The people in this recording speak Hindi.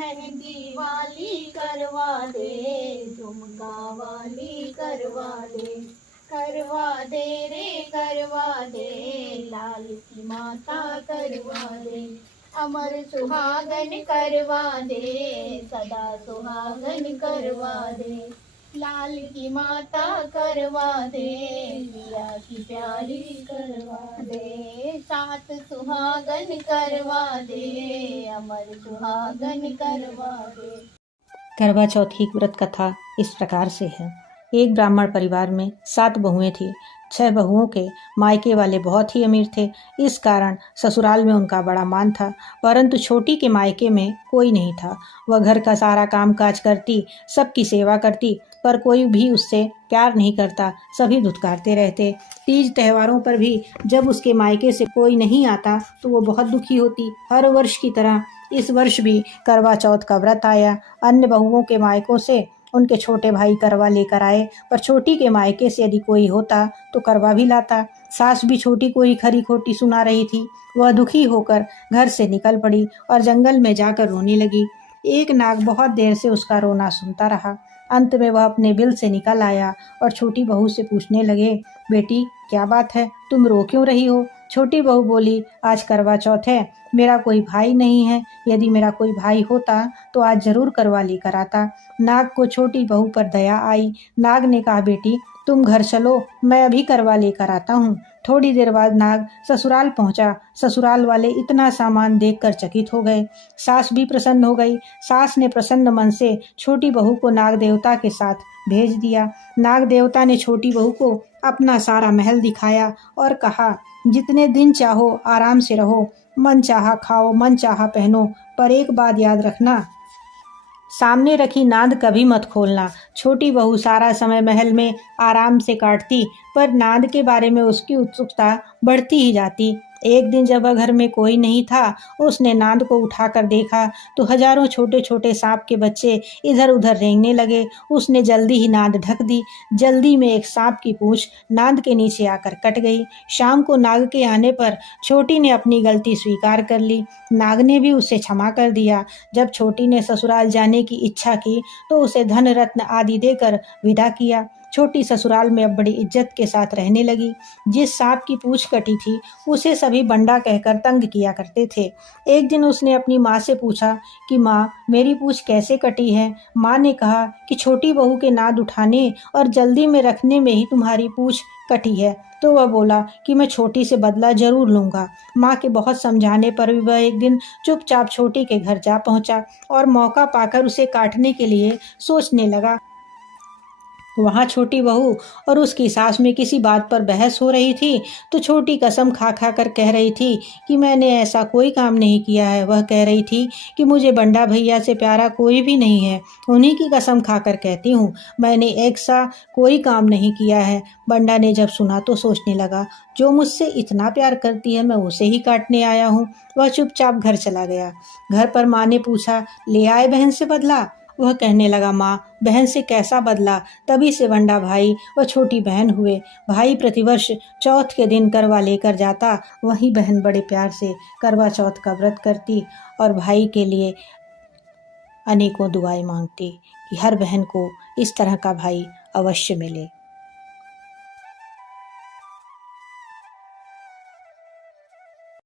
मेहंदी वाली करवा दे, झुमका वाली करवा दे रे करवा दे, लाल की माता करवा दे, अमर सुहागन करवा दे, सदा सुहागन करवा दे, लाल की माता करवा दे, लिया की प्यारी करवा दे, सात सुहागन करवा दे, अमर सुहागन करवा दे। करवा चौथ की व्रत कथा इस प्रकार से है। एक ब्राह्मण परिवार में 7 बहुएं थी। 6 बहुओं के मायके वाले बहुत ही अमीर थे। इस कारण ससुराल में उनका बड़ा मान था, परंतु छोटी के मायके में कोई नहीं था। वह घर का सारा काम काज करती, सबकी सेवा करती, पर कोई भी उससे प्यार नहीं करता। सभी धुतकारते रहते। तीज त्योहारों पर भी जब उसके मायके से कोई नहीं आता तो वो बहुत दुखी होती। हर वर्ष की तरह इस वर्ष भी करवा चौथ का व्रत आया। अन्य बहुओं के मायकों से उनके छोटे भाई करवा लेकर आए, पर छोटी के मायके से यदि कोई होता तो करवा भी लाता। सास भी छोटी को ही खरी खोटी सुना रही थी। वह दुखी होकर घर से निकल पड़ी और जंगल में जाकर रोने लगी। एक नाग बहुत देर से उसका रोना सुनता रहा। अंत में वह अपने बिल से निकल आया और छोटी बहू से पूछने लगे, बेटी क्या बात है, तुम रो क्यों रही हो? छोटी बहू बोली, आज करवा चौथ है, मेरा कोई भाई नहीं है। यदि मेरा कोई भाई होता तो आज जरूर करवा लेकर आता। नाग को छोटी बहू पर दया आई। नाग ने कहा, बेटी तुम घर चलो, मैं अभी करवा लेकर आता हूँ। थोड़ी देर बाद नाग ससुराल पहुंचा। ससुराल वाले इतना सामान देखकर चकित हो गए। सास भी प्रसन्न हो गई। सास ने प्रसन्न मन से छोटी बहू को नाग देवता के साथ भेज दिया। नाग देवता ने छोटी बहू को अपना सारा महल दिखाया और कहा, जितने दिन चाहो आराम से रहो, मन चाहा खाओ, मन चाहा पहनो, पर एक बात याद रखना, सामने रखी नांद कभी मत खोलना। छोटी बहू सारा समय महल में आराम से काटती, पर नांद के बारे में उसकी उत्सुकता बढ़ती ही जाती। एक दिन जब वह घर में कोई नहीं था, उसने नांद को उठाकर देखा तो हजारों छोटे छोटे सांप के बच्चे इधर उधर रेंगने लगे। उसने जल्दी ही नांद ढक दी। जल्दी में एक सांप की पूंछ नांद के नीचे आकर कट गई। शाम को नाग के आने पर छोटी ने अपनी गलती स्वीकार कर ली। नाग ने भी उसे क्षमा कर दिया। जब छोटी ने ससुराल जाने की इच्छा की तो उसे धन रत्न आदि देकर विदा किया। छोटी ससुराल में अब बड़ी इज्जत के साथ रहने लगी। जिस सांप की पूंछ कटी थी उसे सभी बंडा कहकर तंग किया करते थे। एक दिन उसने अपनी माँ से पूछा कि माँ, मेरी पूंछ कैसे कटी है? माँ ने कहा कि छोटी बहू के नाद उठाने और जल्दी में रखने में ही तुम्हारी पूंछ कटी है। तो वह बोला कि मैं छोटी से बदला जरूर लूँगा। माँ के बहुत समझाने पर भी वह एक दिन चुपचाप छोटी के घर जा पहुँचा और मौका पाकर उसे काटने के लिए सोचने लगा। वहाँ छोटी बहू और उसकी सास में किसी बात पर बहस हो रही थी तो छोटी कसम खा खा कर कह रही थी कि मैंने ऐसा कोई काम नहीं किया है। वह कह रही थी कि मुझे बंडा भैया से प्यारा कोई भी नहीं है, उन्हीं की कसम खाकर कहती हूँ, मैंने ऐसा कोई काम नहीं किया है। बंडा ने जब सुना तो सोचने लगा, जो मुझसे इतना प्यार करती है मैं उसे ही काटने आया हूँ। वह चुपचाप घर चला गया। घर पर माँ ने पूछा, ले आए बहन से बदला? वह कहने लगा, माँ बहन से कैसा बदला? तभी से बंडा भाई व छोटी बहन हुए। भाई प्रतिवर्ष चौथ के दिन करवा लेकर जाता, वही बहन बड़े प्यार से करवा चौथ का व्रत करती और भाई के लिए अनेकों दुआएं मांगती कि हर बहन को इस तरह का भाई अवश्य मिले।